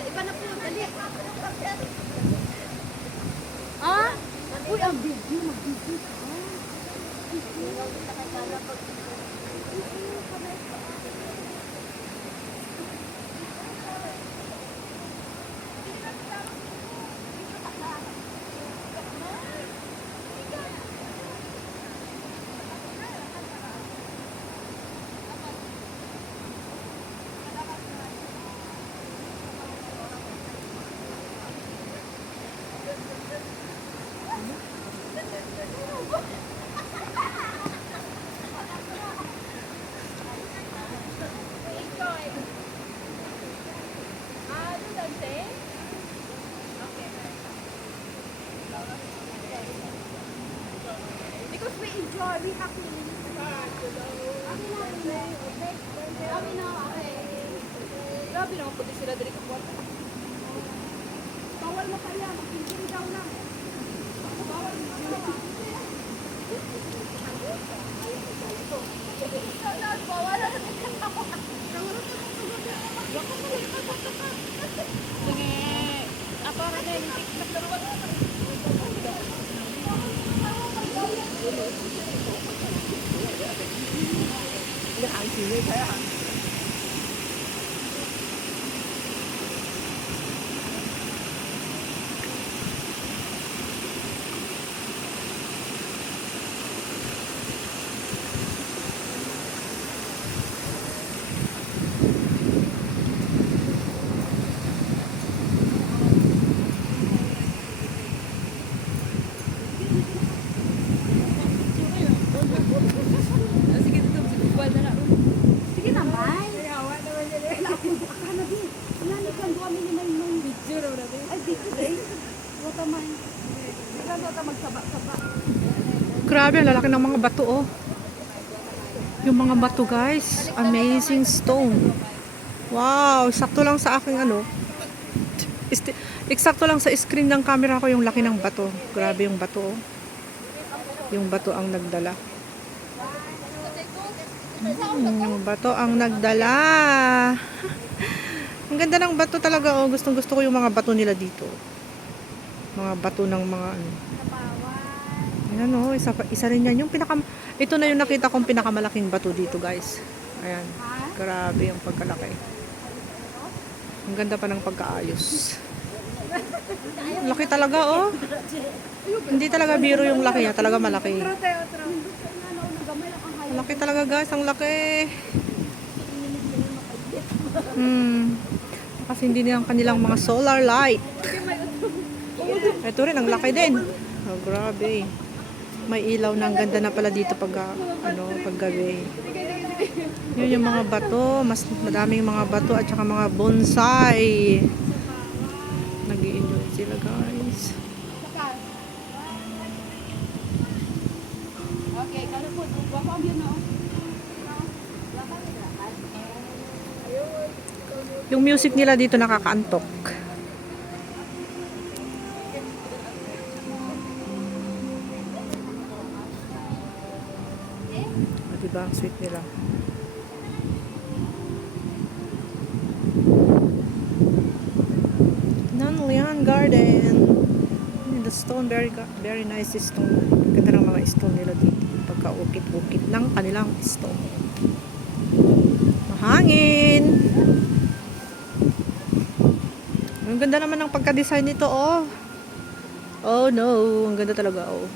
Iba na po, dali. Ah? Uy, ang video, mag-video ka. Because we enjoy, we happy. Grabe naman pati sila dali ka puwata. Bawal mo kaya, mag-injury daw lang. Bawal mo kaya. Bawal na natin ka. Sige. Ako rin yung TikTok na naman. Cái hàng gì đấy thấy hả? Grabe, ang lalaki ng mga bato, oh. Yung mga bato, guys. Amazing stone. Wow, sakto lang sa aking ano. Eksakto lang sa screen ng camera ko yung laki ng bato. Grabe yung bato, oh. Yung bato ang nagdala. Yung bato ang nagdala. Ang ganda ng bato talaga, oh. Gustong gusto ko yung mga bato nila dito. Mga bato ng mga ano. Ayan, oh, isa rin yan. Ito na yung nakita kong pinakamalaking bato dito, guys. Ayan. Grabe yung pagkalaki. Ang ganda pa ng pagkaayos. Laki talaga, oh. Hindi talaga biro yung laki, ha. Talaga malaki. Malaki talaga, guys. Ang laki. Kasi hindi nilang kanilang mga solar light. Ito rin, ang laki din. Oh, grabe. May ilaw na, ang ganda na pala dito pag gabi. Yun yung mga bato, mas madaming mga bato at saka mga bonsai. Nag-i-enjoy sila, guys. Okay, kano po, wako ang yun, no? Yung music nila dito nakakaantok. Diba ang sweet nila. Nanlian Garden. The stone, very nice stone. Ganda ng mga stone nila dito. Pagka-ukit-ukit ng kanilang stone. Mahangin. Ang ganda naman ng pagka-design nito, oh. Oh no, ang ganda talaga, oh.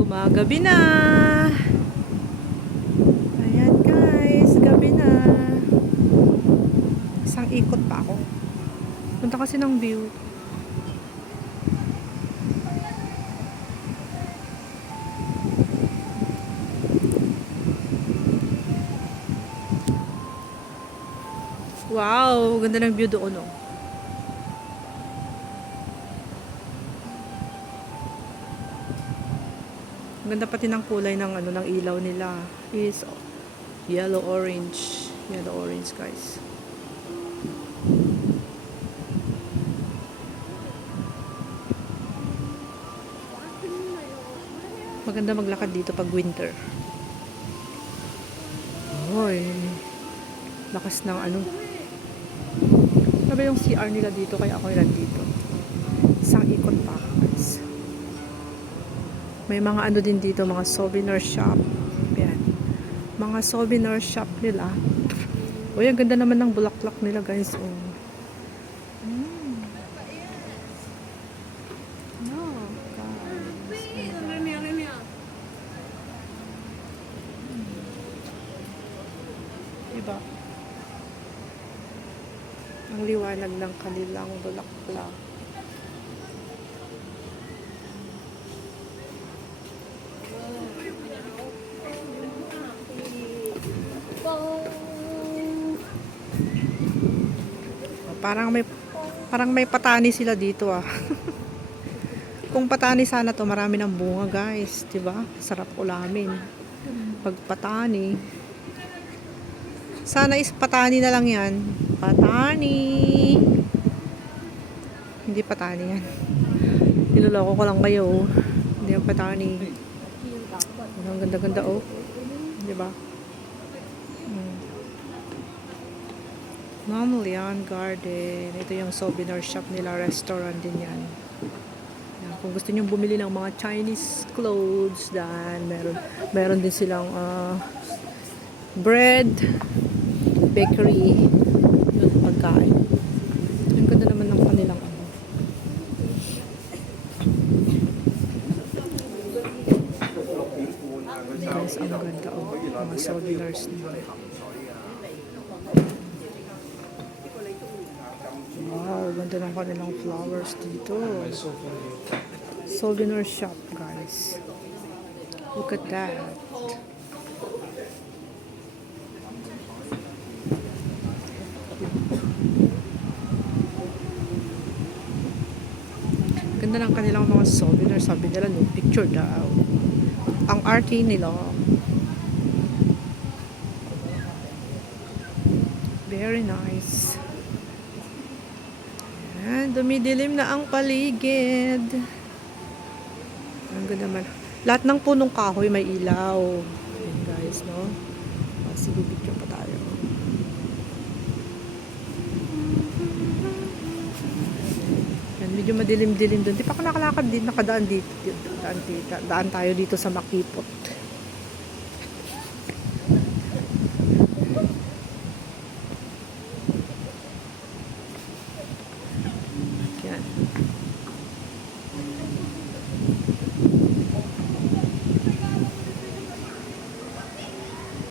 Gumagabi na. Ayan guys, gabi na. Isang ikot pa ako. Punta kasi ng view. Wow, ganda ng view doon, oh. Ganda pati ng kulay ng ano ng ilaw nila. Is yellow orange. Yellow orange, guys. Maganda maglakad dito pag winter. Hoy. Lakas ng ano. Sabi yung CR nila dito kaya ako nandito. Isang ikot pa, guys. May mga ano din dito, mga souvenir shop. Yan. Mga souvenir shop nila. Uy, ang ganda naman ng bulaklak nila, guys. Oh. No, guys. Diba? Ang liwanag ng kanilang bulaklak. Parang may patani sila dito, ah. Kung patani sana to, marami ng bunga, guys, 'di ba? Sarap ulamin. Pag patani. Sana is patani na lang 'yan. Patani. Hindi patani 'yan. Niloloko ko lang kayo. Hindi yung patani. Ang ganda-ganda, oh. 'Di ba? Mamlian Garden. Ito yung souvenir shop nila. Restaurant din yan. Yan. Kung gusto nyo bumili ng mga Chinese clothes, dan meron din silang bread, bakery, yun, pagkain. Ang ganda naman ng kanilang ano. Guys, ang ganda, oh. Mga souvenirs nila. Wow, ganda ng kanilang flowers dito. Souvenir shop, guys. Look at that. Ganda ng kanilang mga souvenir. Sabi nila, no picture daw. Ang arty nila. Very nice. Ayan, dumidilim na ang paligid. Ang ganda naman. Lahat ng punong kahoy may ilaw. Ayan, guys, no? Sige, picture pa tayo. Ayan, medyo madilim-dilim doon. Di pa ako nakalakad din, nakadaan dito. Daan tayo dito sa Makipot.